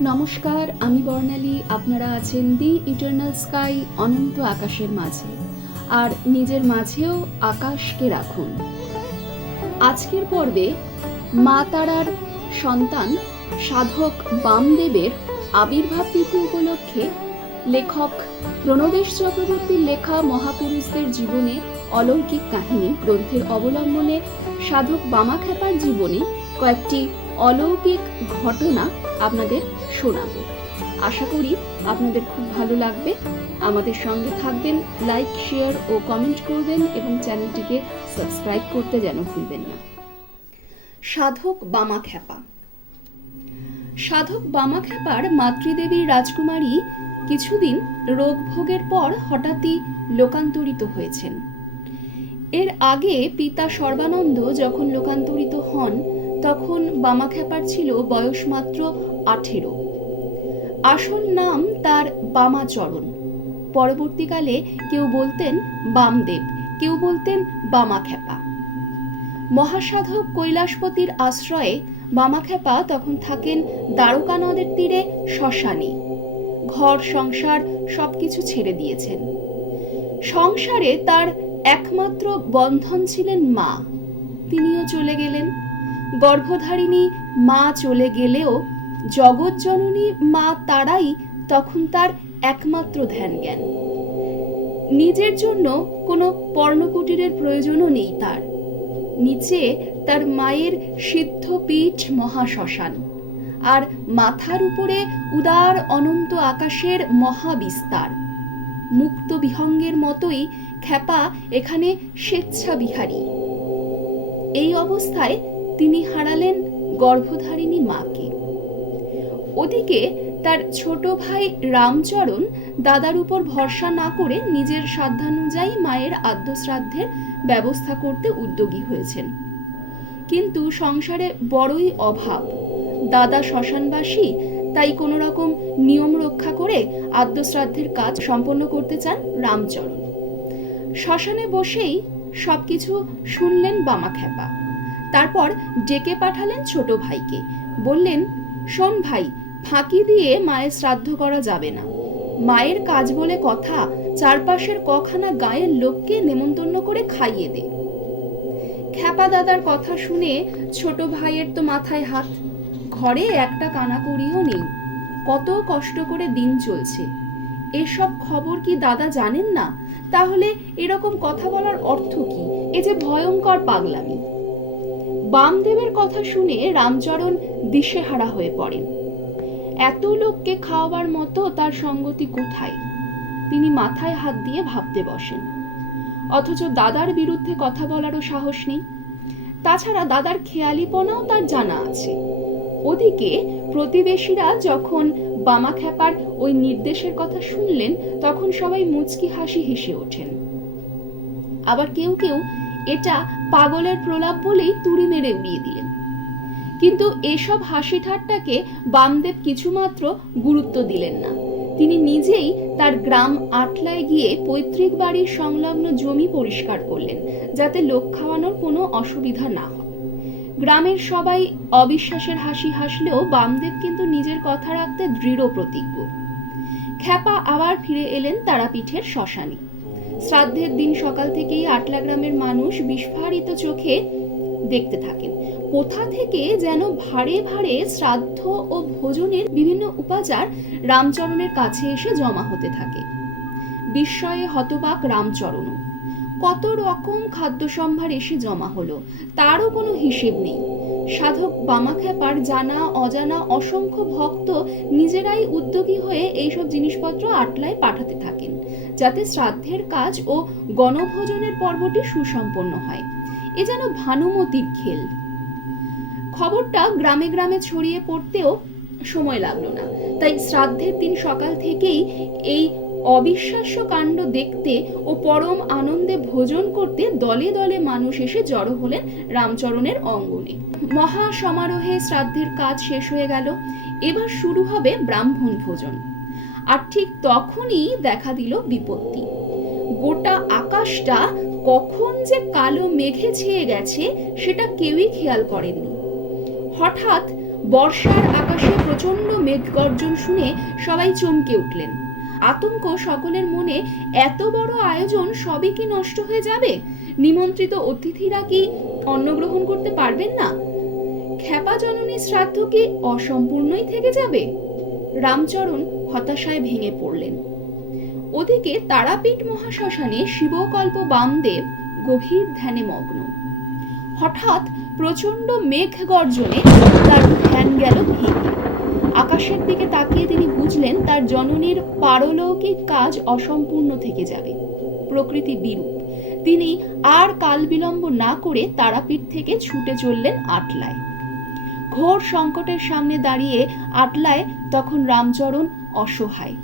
নমস্কার, আমি বর্ণালী। আপনারা আছেন দি ইটারনাল স্কাই, অনন্ত আকাশের মাঝে, আর নিজের মাঝেও আকাশকে রাখুন। আজকের পর্বে মা তারার সন্তান সাধক বামদেবের আবির্ভাব তিথি উপলক্ষে লেখক প্রণবেশ চক্রবর্তীর লেখা মহাপুরুষদের জীবনের অলৌকিক কাহিনী গ্রন্থের অবলম্বনে সাধক বামাখ্যাপার জীবনে কয়েকটি অলৌকিক ঘটনা আপনাদের শোনাবো। আশা করি আপনাদের খুব ভালো লাগবে। আমাদের সঙ্গে থাকবেন, লাইক, শেয়ার ও কমেন্ট করবেন এবং চ্যানেলটিকে সাবস্ক্রাইব করতে যেন ভুলবেন না। সাধক বামাখ্যাপা। সাধক বামাখ্যাপার মাতৃদেবী রাজকুমারী কিছুদিন রোগ ভোগের পর হঠাৎই লোকান্তরিত হয়েছেন। এর আগে পিতা সর্বানন্দ যখন লোকান্তরিত হন তখন বামাখ্যাপার ছিল বয়স মাত্র 18। আসল নাম তার বামাচরণ। পরবর্তীকালে কেউ বলতেন বামদেব, কেউ বলতেন বামাখ্যাপা। মহাসাধক কৈলাসপতির আশ্রয়ে বামাখ্যাপা তখন থাকেন দ্বারকা নদের তীরে শ্মশানে। ঘর সংসার সবকিছু ছেড়ে দিয়েছেন। সংসারে তার একমাত্র বন্ধন ছিলেন মা, তিনিও চলে গেলেন। গর্ভধারিণী মা চলে গেলেও জগৎজননী মা তারাই তখন তার একমাত্র ধ্যান জ্ঞান। নিজের জন্য কোনো পর্ণকুটিরের প্রয়োজনও নেই তার। নিচে তার মায়ের সিদ্ধপীঠ মহাশ্মশান, আর মাথার উপরে উদার অনন্ত আকাশের মহাবিস্তার। মুক্ত বিহঙ্গের মতোই খ্যাপা এখানে স্বেচ্ছাবিহারী। এই অবস্থায় তিনি হারালেন গর্ভধারিণী মাকে। ওদিকে তার ছোট ভাই রামচরণ দাদার উপর ভরসা না করে নিজের সাধ্যানুযায়ী মায়ের আদ্যশ্রাদ্ধের ব্যবস্থা করতে উদ্যোগী হয়েছেন। কিন্তু সংসারে বড়ই অভাব। দাদা শ্মশানবাসী, তাই কোনো রকম নিয়ম রক্ষা করে আদ্যশ্রাদ্ধের কাজ সম্পন্ন করতে চান রামচরণ। শ্মশানে বসেই সবকিছু শুনলেন বামাখ্যাপা। তারপর ডেকে পাঠালেন ছোট ভাইকে। বললেন, শোন ভাই, ফাঁকি দিয়ে মায়ের শ্রাদ্ধ করা যাবে না। মায়ের কাজ বলে কথা, চারপাশের কখানা গায়ের লোককে নেমন্তন্ন করে খাইয়ে দে। খ্যাপা দাদার কথা শুনে ছোট ভাইয়ের তো মাথায় হাত। ঘরে একটা কানাকড়িও নেই। কত কষ্ট করে দিন চলছে। এসব খবর কি দাদা জানেন না? তাহলে এরকম কথা বলার অর্থ কি? এ যে ভয়ঙ্কর পাগলামি। বামদেবের কথা শুনে রামচরণ দিশেহারা হয়ে পড়েন। এত লোককে খাওয়াবার মতো তার সঙ্গতি কোথায়? তিনি মাথায় হাত দিয়ে ভাবতে বসেন। অথচ দাদার বিরুদ্ধে কথা বলারও সাহস নেই। তাছাড়া দাদার খেয়ালিপনাও তার জানা আছে। ওদিকে প্রতিবেশীরা যখন বামাখ্যাপার ওই নির্দেশের কথা শুনলেন তখন সবাই মুচকি হাসি হেসে ওঠেন। আবার কেউ কেউ এটা পাগলের প্রলাপ বলেই তুড়ি মেরে উড়িয়ে দিলেন। কিন্তু এসব হাসি ঠাট্টাকে বামদেব কিছুমাত্র গুরুত্ব দিলেন না। তিনি নিজেই তার গ্রাম আটলায় গিয়ে পৈতৃক বাড়ির সংলগ্ন জমি পরিষ্কার করলেন, যাতে লোক খাওয়ানোর কোনো অসুবিধা না হয়। গ্রামের সবাই অবিশ্বাসের হাসি হাসলেও বামদেব কিন্তু নিজের কথা রাখতে দৃঢ় প্রতিজ্ঞ। খ্যাপা আবার ফিরে এলেন তারাপীঠের শ্মশানে। শ্রাদ্ধের দিন সকাল থেকেই আটলা গ্রামের মানুষ বিস্ফারিত চোখে দেখতে থাকেন। কোথা থেকে যেন ভারে ভারে শ্রাদ্ধ ও ভোজনের বিভিন্ন উপাচার রামচরণের কাছে এসে জমা হতে থাকে। বিস্ময়ে হতবাক রামচরণ। কত রকম খাদ্য সম্ভার এসে জমা হলো, তারও কোনো হিসেব নেই। সাধক বামাখ্যাপার জানা অজানা অসংখ্য ভক্ত নিজেরাই উদ্যোগী হয়ে এইসব জিনিসপত্র আটলায় পাঠাতে থাকেন, যাতে শ্রাদ্ধের কাজ ও গণভোজনের পর্বটি সুসম্পন্ন হয়। এ যেন ভানুমতির খেল। খবরটা গ্রামে গ্রামে ছড়িয়ে পড়তেও সময় লাগলো না। তাই শ্রাদ্ধের দিন সকাল থেকেই এই অবিশ্বাস্য কাণ্ড দেখতে ও পরম আনন্দে ভোজন করতে দলে দলে মানুষ এসে জড়ো হলেন রামচরণের অঙ্গনে। মহা সমারোহে শ্রাদ্ধের কাজ শেষ হয়ে গেল। এবার শুরু হবে ব্রাহ্মণ ভোজন। আর ঠিক তখনই দেখা দিল বিপত্তি। গোটা আকাশটা কখন যে কালো মেঘে ছেয়ে গেছে সেটা কেউই খেয়াল করেননি। হঠাৎ বর্ষার আকাশে প্রচন্ড মেঘ গর্জন শুনে সবাই চমকে উঠলেন। আতঙ্ক সকলের মনে, এত বড় আয়োজন সবই কি নষ্ট হয়ে যাবে? নিমন্ত্রিত অতিথিরা কি অন্ন গ্রহণ করতে পারবেন না? ক্ষেপা জননীর শ্রাদ্ধ কি অসম্পূর্ণই থেকে যাবে? রামচরণ হতাশায় ভেঙে পড়লেন। ওদিকে তারাপীঠ মহাশ্মশানে শিবকল্প বামদেব গভীর ধ্যানে মগ্ন। হঠাৎ প্রচন্ড মেঘ গর্জনে তার ধ্যান গেল ভেঙে। আকাশের দিকে তাকিয়ে তিনি বুঝলেন তার জননীর পারলৌকিক কাজ অসম্পূর্ণ থেকে যাবে। প্রকৃতি বিরূপ। তিনি আর কাল বিলম্ব না করে তারাপীঠ থেকে ছুটে চললেন আটলায়। ঘোর সংকটের সামনে দাঁড়িয়ে আটলায় তখন রামচরণ অসহায়।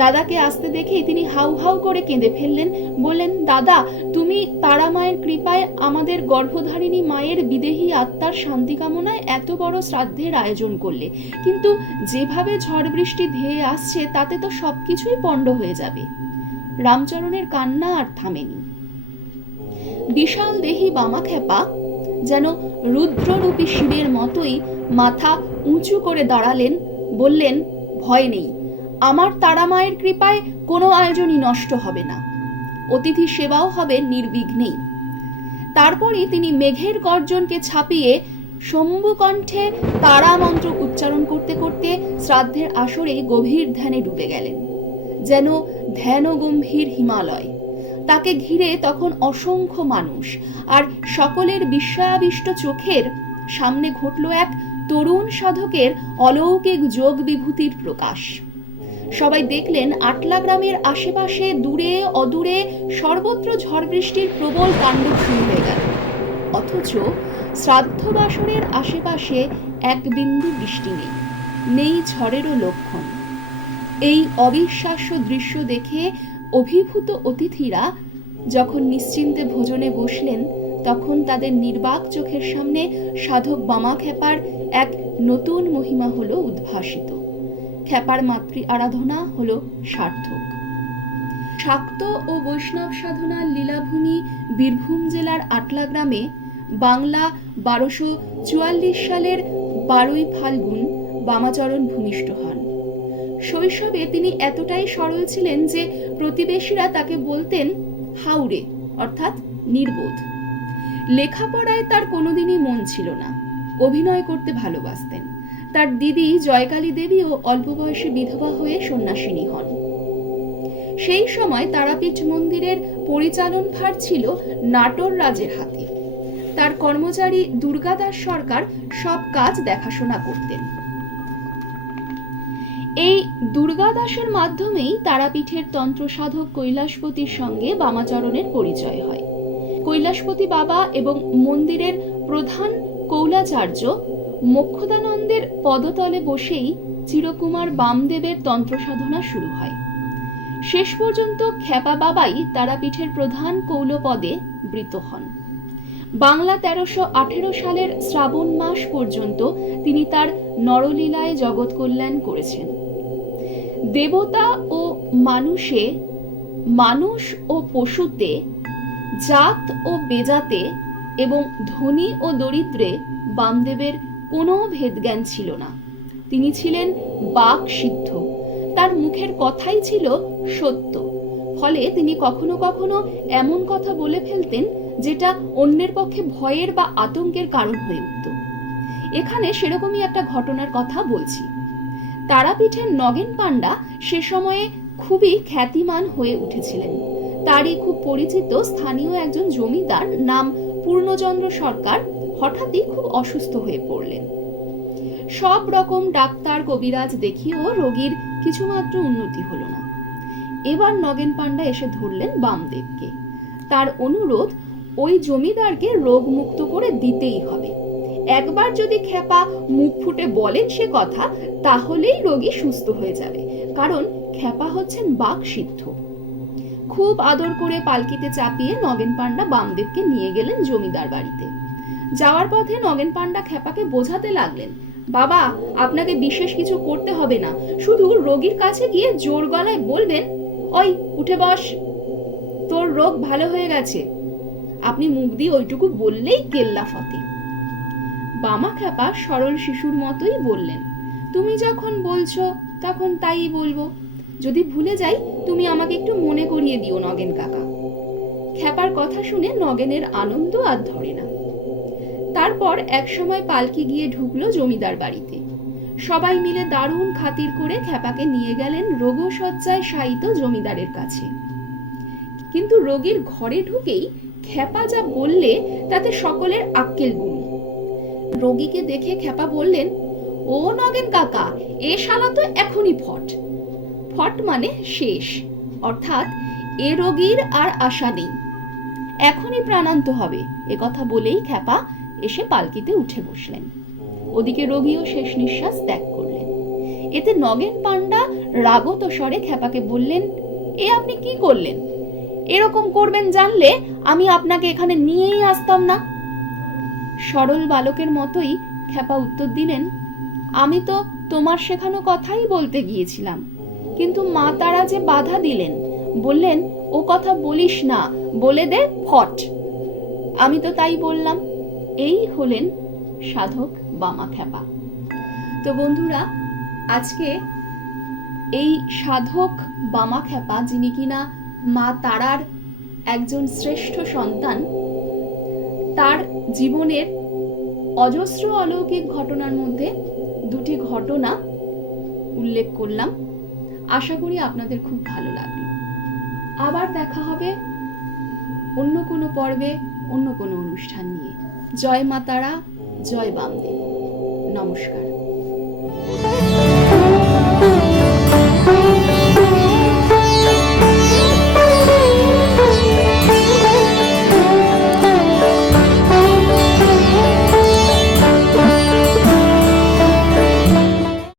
দাদাকে আসতে দেখেই তিনি হাউ হাউ করে কেঁদে ফেললেন। বললেন, দাদা, তুমি তারা মায়ের কৃপায় আমাদের গর্ভধারিণী মায়ের বিদেহী আত্মার শান্তি কামনায় এত বড় শ্রাদ্ধের আয়োজন করলে, কিন্তু যেভাবে ঝড় বৃষ্টি ধেয়ে আসছে তাতে তো সবকিছুই পণ্ড হয়ে যাবে। রামচরণের কান্না আর থামেনি। বিশাল দেহী বামা ক্ষেপা যেন রুদ্ররূপী শিবের মতোই মাথা উঁচু করে দাঁড়ালেন। বললেন, ভয় নেই, আমার তারা মায়ের কৃপায় কোনো আয়োজনই নষ্ট হবে না, অতিথি সেবাও হবে নির্বিঘ্নেই। তারপরে তিনি মেঘের গর্জনকে ছাপিয়ে শম্ভু কণ্ঠে তারা মন্ত্র উচ্চারণ করতে করতে শ্রাদ্ধের আসরে গভীর ধ্যানে ডুবে গেলেন, যেন ধ্যান গম্ভীর হিমালয়। তাকে ঘিরে তখন অসংখ্য মানুষ, আর সকলের বিস্ময়াবিষ্ট চোখের সামনে ঘটল এক তরুণ সাধকের অলৌকিক যোগ বিভূতির প্রকাশ। সবাই দেখলেন আটলা গ্রামের আশেপাশে দূরে অদূরে সর্বত্র ঝড় বৃষ্টির প্রবল তাণ্ডব শুরু হয়ে গেল, অথচ শ্রাদ্ধ বাসরের আশেপাশে এক বিন্দু বৃষ্টি নেই, নেই ঝড়েরও লক্ষণ। এই অবিশ্বাস্য দৃশ্য দেখে অভিভূত অতিথিরা যখন নিশ্চিন্তে ভোজনে বসলেন, তখন তাদের নির্বাক চোখের সামনে সাধক বামা ক্ষেপার এক নতুন মহিমা হলো উদ্ভাসিত। ক্ষেপার মাতৃ আরাধনা হলো সার্থক। শাক্ত ও বৈষ্ণব সাধনার লীলাভূমি বীরভূম জেলার আটলা গ্রামে বাংলা 1244 সালের 12ই ফাল্গুন বামাচরণ ভূমিষ্ঠ হন। শৈশবে তিনি এতটাই সরল ছিলেন যে প্রতিবেশীরা তাকে বলতেন হাউরে, অর্থাৎ নির্বোধ। লেখাপড়ায় তার কোনোদিনই মন ছিল না। অভিনয় করতে ভালোবাসতেন। তার দিদি জয়কালী দেবীও অল্প বয়সে বিধবা হয়ে সন্ন্যাসিনী হন। সেই সময় তারাপীঠ মন্দিরের পরিচালন ভার ছিল নাটোর রাজের হাতে। তার কর্মচারী দুর্গাদাস সরকার সব কাজ দেখাশোনা করতেন। এই দুর্গাদাসের মাধ্যমেই তারাপীঠের তন্ত্র সাধক কৈলাসপতির সঙ্গে বামাচরণের পরিচয় হয়। কৈলাসপতি বাবা এবং মন্দিরের প্রধান কৌলাচার্য মোক্ষদানন্দের পদতলে বসেই চিরকুমার বামদেবের তন্ত্র সাধনা শুরু হয়। শেষ পর্যন্ত ক্ষেপা বাবাই তারাপীঠের প্রধান কৌলপদে বৃত হন। বাংলা 1318 সালের শ্রাবণ মাস পর্যন্ত তিনি তার নরলীলায় জগৎ কল্যাণ করেছেন। দেবতা ও মানুষে, মানুষ ও পশুতে, জাত ও বেজাতে এবং ধনী ও দরিদ্রে বামদেবের কোনো ভেদজ্ঞান ছিল না। তিনি ছিলেন বাক সিদ্ধ। তার মুখের কথাই ছিল সত্য। ফলে তিনি কখনো কখনো এমন কথা বলে ফেলতেন যেটা অন্যের পক্ষে ভয়ের বা আতঙ্কের কারণ হয়ে উঠত। এখানে সেরকমই একটা ঘটনার কথা বলছি। তারাপীঠের নগেন পাণ্ডা সে সময়ে খুবই খ্যাতিমান হয়ে উঠেছিলেন। তারই খুব পরিচিত স্থানীয় একজন জমিদার নাম পূর্ণচন্দ্র সরকার হঠাৎই খুব অসুস্থ হয়ে পড়লেন। সব রকম ডাক্তার কবিরাজ দেখিয়েও রোগীর কিছুমাত্র উন্নতি হলো না। এবার নগেন পাণ্ডা এসে ধরলেন বামদেবকে। তার অনুরোধ, ওই জমিদারকে রোগ মুক্ত করে দিতেই হবে। একবার যদি ক্ষেপা মুখ ফুটে বলেন সে কথা, তাহলেই রোগী সুস্থ হয়ে যাবে, কারণ ক্ষেপা হচ্ছেন বাক সিদ্ধ। খুব আদর করে পালকিতে চাপিয়ে নগেন পাণ্ডা বামদেবকে নিয়ে গেলেন জমিদার বাড়িতে। যাওয়ার পথে নগেন পাণ্ডা ক্ষেপাকে বোঝাতে লাগলেন, বাবা, আপনাকে বিশেষ কিছু করতে হবে না, শুধু রোগীর কাছে গিয়ে জোর গলায় বলবেন, ওই উঠে বস, তোর রোগ ভালো হয়ে গেছে। আপনি মুখ দিয়ে ওইটুকু বললেই কেল্লা ফতে। বামা খ্যাপা সরল শিশুর মতোই বললেন, তুমি যখন বলছো তখন তাই বলবো। যদি ভুলে যাই তুমি আমাকে একটু মনে করিয়ে দিও নগেন কাকা। খ্যাপার কথা শুনে নগেনের আনন্দ আর ধরে না। তারপর একসময় পালকি গিয়ে ঢুকলো জমিদার বাড়িতে। সবাই মিলে দারুণ খাতির করে খ্যাপাকে নিয়ে গেলেন রোগশয্যায় শায়িত জমিদারের কাছে। কিন্তু রোগীর ঘরে ঢুকেই খ্যাপা যা বললে তাতে সকলের আক্কেল গুরু। রোগীকে দেখে খ্যাপা বললেন, ও নগেন কাকা, এ শালা তো এখনই ফট। ফট মানে শেষ, অর্থাৎ এ রোগীর আর আশা নেই, এখনই প্রাণান্ত হবে। এ কথা বলেই খ্যাপা এসে পালকিতে উঠে বসলেন। ওদিকে রোগীও শেষ নিঃশ্বাস ত্যাগ করলেন। এতে নগেন পান্ডা রাগত স্বরে খ্যাপাকে বললেন, এ আপনি কি করলেন? এরকম করবেন জানলে আমি আপনাকে এখানে নিয়েই আসতাম না। সরল বালকের মতোই খ্যাপা উত্তর দিলেন, আমি তো তোমার শেখানো কথাই বলতে গিয়েছিলাম, কিন্তু মা তারা যে বাধা দিলেন, বললেন ও কথা বলিস না, বলে দে ফট। আমি তো তাই বললাম। এই হলেন সাধক বামা খ্যাপা। তো বন্ধুরা, আজকে এই সাধক বামা খ্যাপা, যিনি কিনা মা তারার একজন শ্রেষ্ঠ সন্তান, তার জীবনের অজস্র অলৌকিক ঘটনার মধ্যে দুটি ঘটনা উল্লেখ করলাম। আশা করি আপনাদের খুব ভালো লাগবে। আবার দেখা হবে অন্য কোনো পর্বে, অন্য কোনো অনুষ্ঠান নিয়ে। জয় মা তারা, জয় বামদেব। নমস্কার।